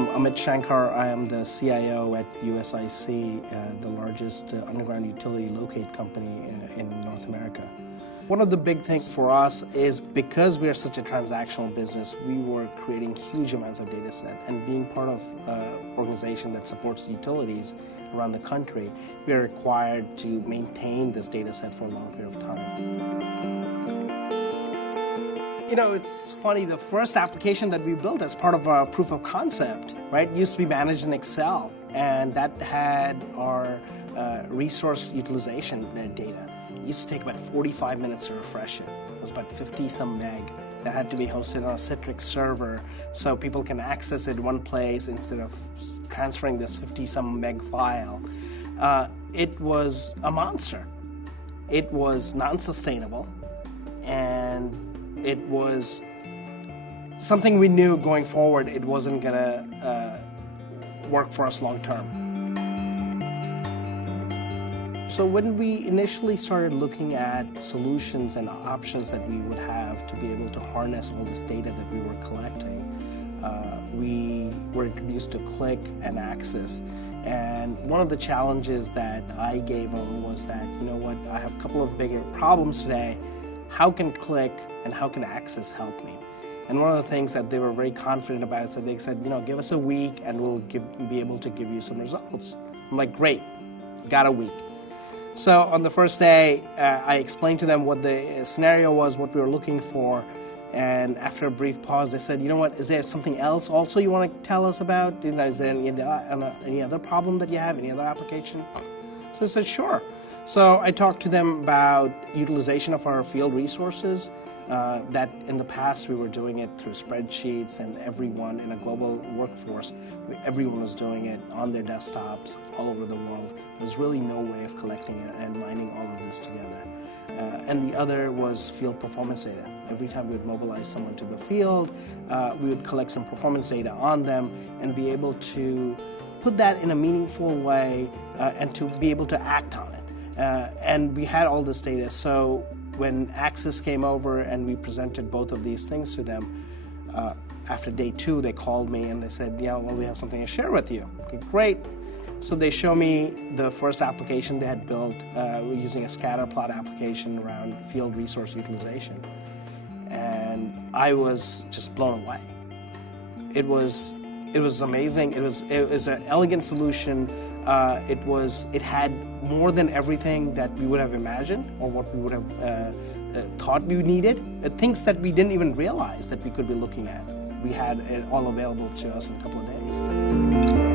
I'm Amit Shankar. I am the CIO at USIC, the largest underground utility locate company in North America. One of the big things for us is because we are such a transactional business, we were creating huge amounts of data set, and being part of an organization that supports utilities around the country, we are required to maintain this data set for a long period of time. You know, it's funny, the first application that we built as part of our proof of concept, right, used to be managed in Excel, and that had our resource utilization data. It used to take about 45 minutes to refresh it. It was about 50-some meg that had to be hosted on a Citrix server so people can access it in one place instead of transferring this 50-some meg file. It was a monster. It was non-sustainable, and it was something we knew going forward it wasn't going to work for us long term. So when we initially started looking at solutions and options that we would have to be able to harness all this data that we were collecting, we were introduced to Qlik and Access. And one of the challenges that I gave them was that, you know what, I have a couple of bigger problems today. How can Qlik and how can Access help me? And one of the things that they were very confident about is that they said, you know, give us a week and we'll be able to give you some results. I'm like, great, got a week. So on the first day, I explained to them what the scenario was, what we were looking for, and after a brief pause, they said, you know what, is there something else also you want to tell us about? Is there any other problem that you have, any other application? So I said, sure. So I talked to them about utilization of our field resources, that in the past we were doing it through spreadsheets, and everyone in a global workforce, everyone was doing it on their desktops all over the world. There's really no way of collecting it and mining all of this together. And the other was field performance data. Every time we would mobilize someone to the field, we would collect some performance data on them and be able to put that in a meaningful way and to be able to act on it. And we had all this data, so when Access came over and we presented both of these things to them, after day 2 they called me and they said, yeah, well, we have something to share with you. Okay, great. So they show me the first application they had built using a scatter plot application around field resource utilization. And I was just blown away. It was amazing. It was an elegant solution. It had more than everything that we would have imagined or what we would have thought we needed. Things that we didn't even realize that we could be looking at. We had it all available to us in a couple of days.